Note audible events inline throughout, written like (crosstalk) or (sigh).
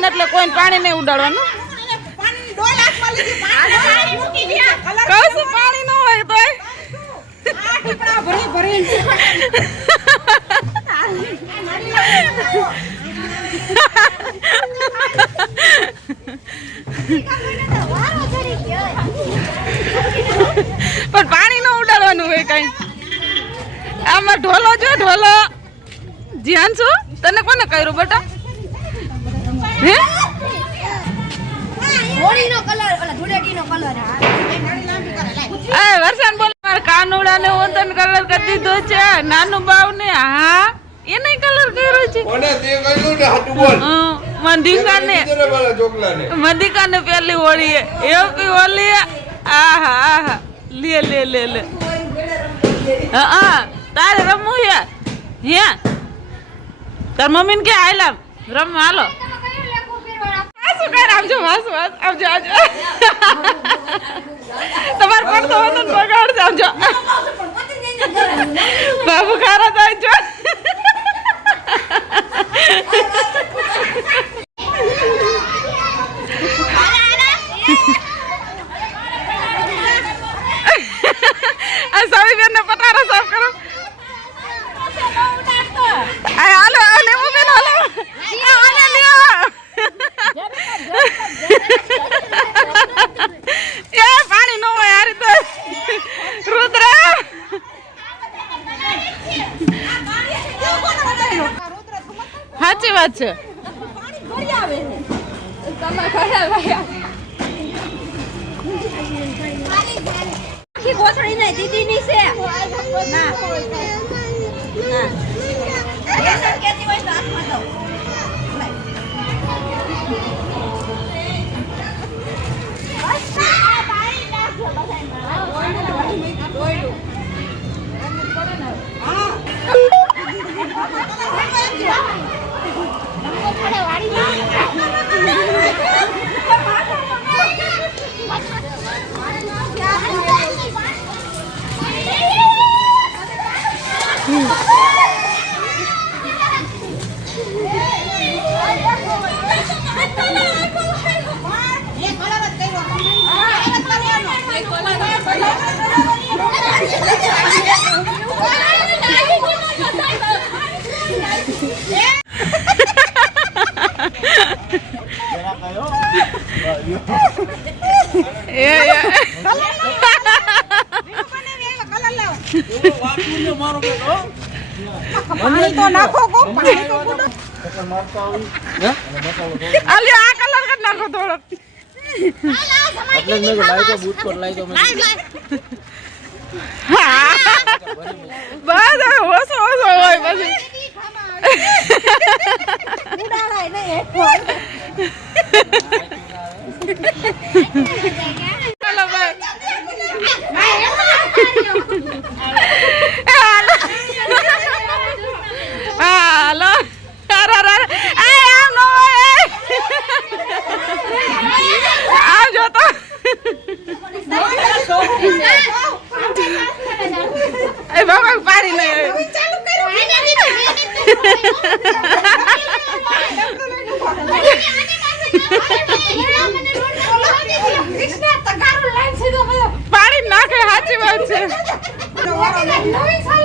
ને એટલે કોઈ પાણી નહીં ઉડાડવાનું. પાણી ન પણ પાણી ન ઉડાડવાનું હોય કઈ. આમાં ઢોલો જો, ઢોલો. ધ્યાન છો? તને કોને કર્યું, બેટા? હે? હોળીનો કલર ઓલા ધૂળેટીનો કલર એ વરસાદ બોલ મારા કાનુડા ને કલર કરી દીધો છે નાનું બાવ ને હા? એને કલર કર્યો છે. કોને તે કહ્યું ને હાટુ બોલ. મંદિકા ને બીજાને વાળા ચોકલા ને મંદિકા ને પેલી હોળી હોળી હે આહા આહા. લે લે લે લે. હા હા. તારે રમવું હે હે? તાર મમ્મી ને કે આયલા? રમવા હાલો. આવજો, માસ માસ, આવજો આવજો. તમારે પડતો હતો ને બગાડજો આવજો. બાબુ ખારા થાય જો (laughs) Yeah, yeah. (laughs) એ એ આલ્યો આ કલર કરી નાખો થોડો હા બસ હવે ઓછો ઓછો હોય પછી ચાલો ભાઈ ไม่ใช่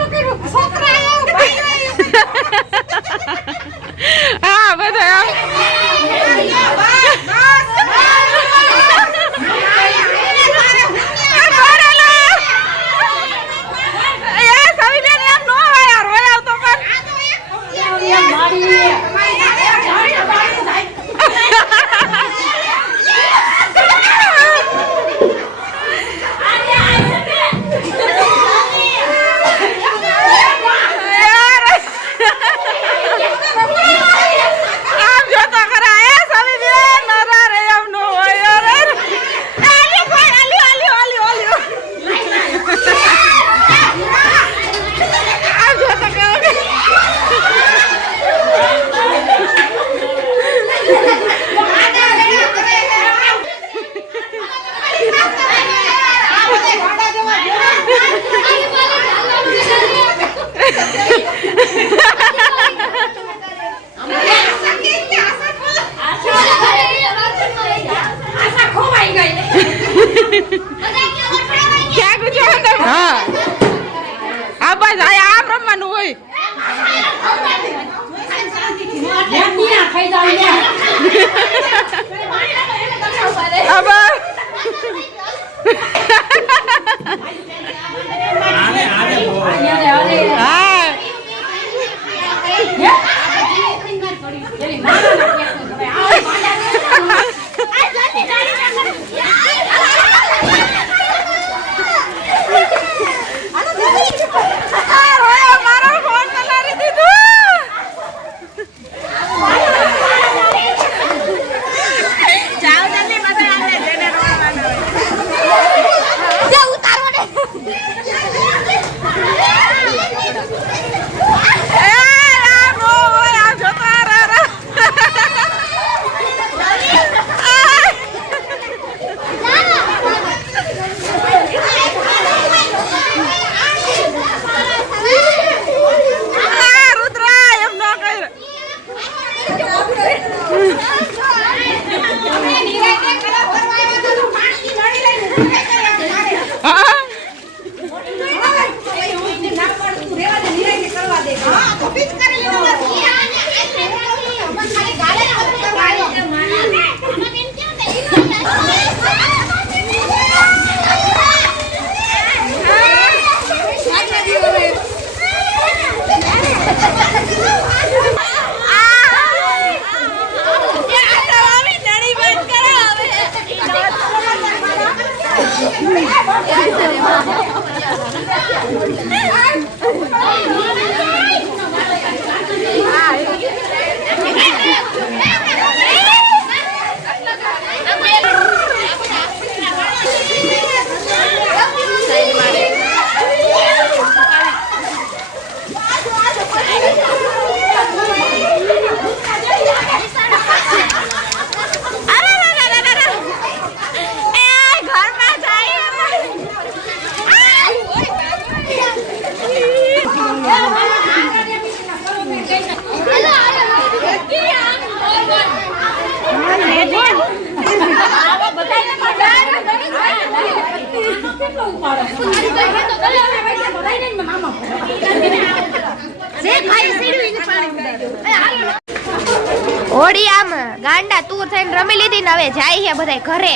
હોળી આમ ગાંડા તું થઈને રમી લીધી ને હવે જાય છે બધા ઘરે.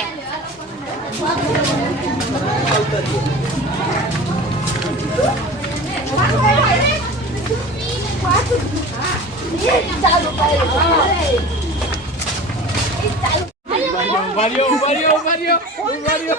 ઉભાર્યો ઉભાર્યો ઉભાર્યો ઉભાર્યો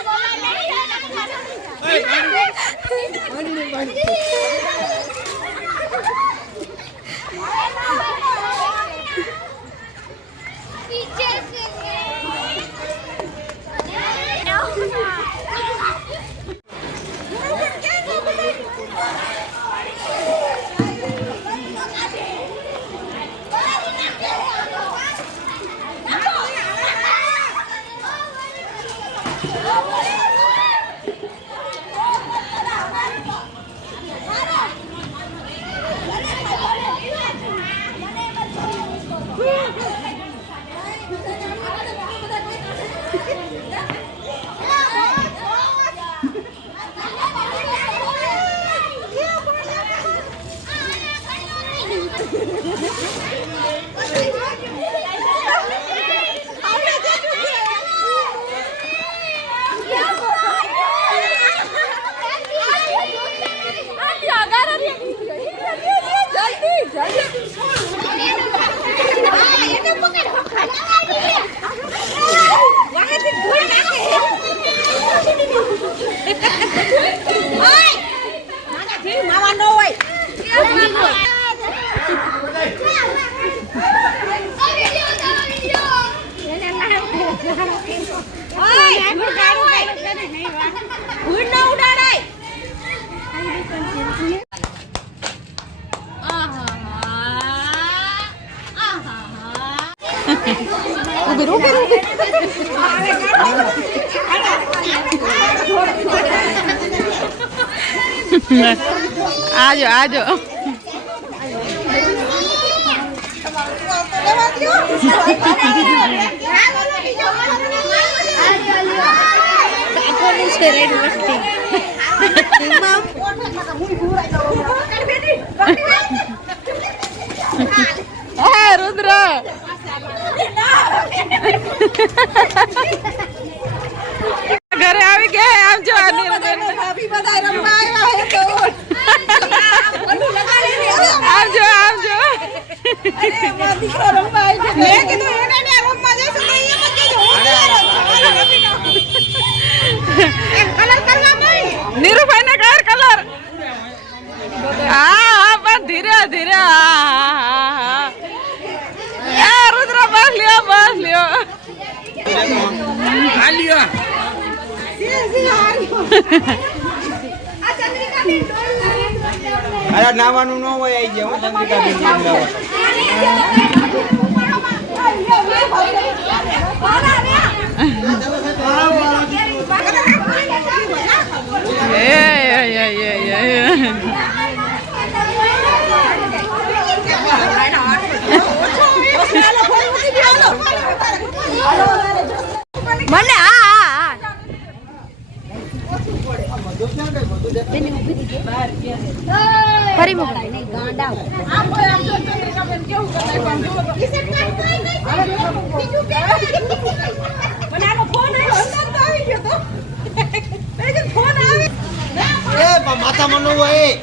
Bye. આજો આજો હે રુદ્ર ઘરે આવી ગયા આમ જો આ નિર્મલ આવજો નીરુભાઈ ને કર કલર હા હા પણ ધીરે ધીરે હા હા હા હા. રુદ્ર બસ લ્યો બસ લ્યો. અરે નાવાનું ન હોય આવી જાવ હું ચંદ્રિકા બેન નાવા એ એ એ એ એ મને હા હા હા ફરી હોય એ.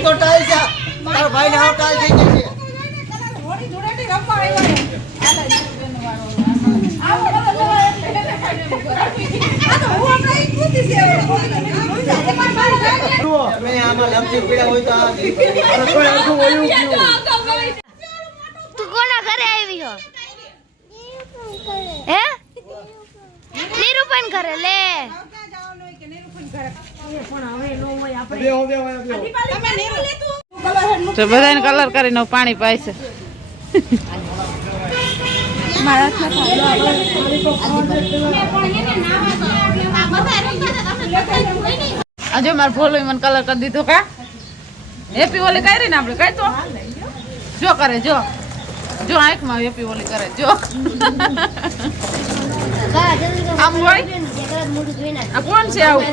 તો ટાઈલ છે. તારા ભાઈ ને હાવ ટાઈલ થઈ ગઈ છે. આ તો આ તું કોના ઘરે આવી હો? હે? નિરૂપણ ઘરે લે. તો બધાને કલર કરીને પાણી પાય છે જો મારે ભોલું મને કલર કરી દીધો કા? હેપી હોલી કરી ને આપણે કઈ તો? જો કરે જો. જો આંખમાં હેપી હોલી કરે જો. આમ હોય? આ કોણ છે આવું.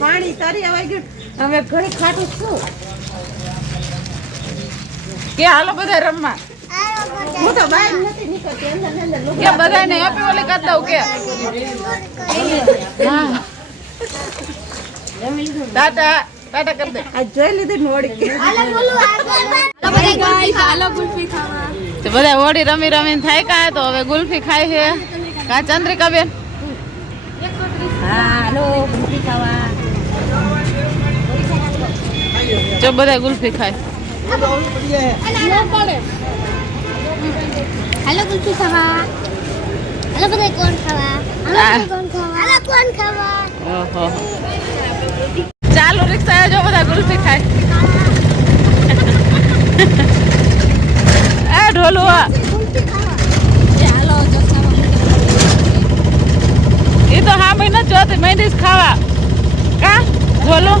પાણી તારી આવી ગયું. હવે ઘણી ખાટું છું કે હાલો બધા રમવા. હું તો બહાર નથી નીકળતી અંદર અંદર કે બધાને હેપી ઓલી કરી દઉં કે? હા. ટાટા ટાટા કરી દે આ જોઈ લીધું નોડી તો બધા હોળી રમી રમીને થાય કા તો હવે ગુલ્ફી ખાય છે કા ચંદ્રિકા બેન હાલો ગુલ્ફી ખાવા જો બધા ગુલ્ફી ખાય હાલો કુલ્ફી ખાવા હાલો બધા કોણ ખાવા આ. કોણ ખાવા હાલો કોણ ખાવા ઓહો. ચાલુ રિક્ષા જો બધા ગુલ્ફી ખાય. (laughs) એ ઢોલું આ. એ તો હા મહિના જોતી મહિને ખાવા. કા? ઢોલું?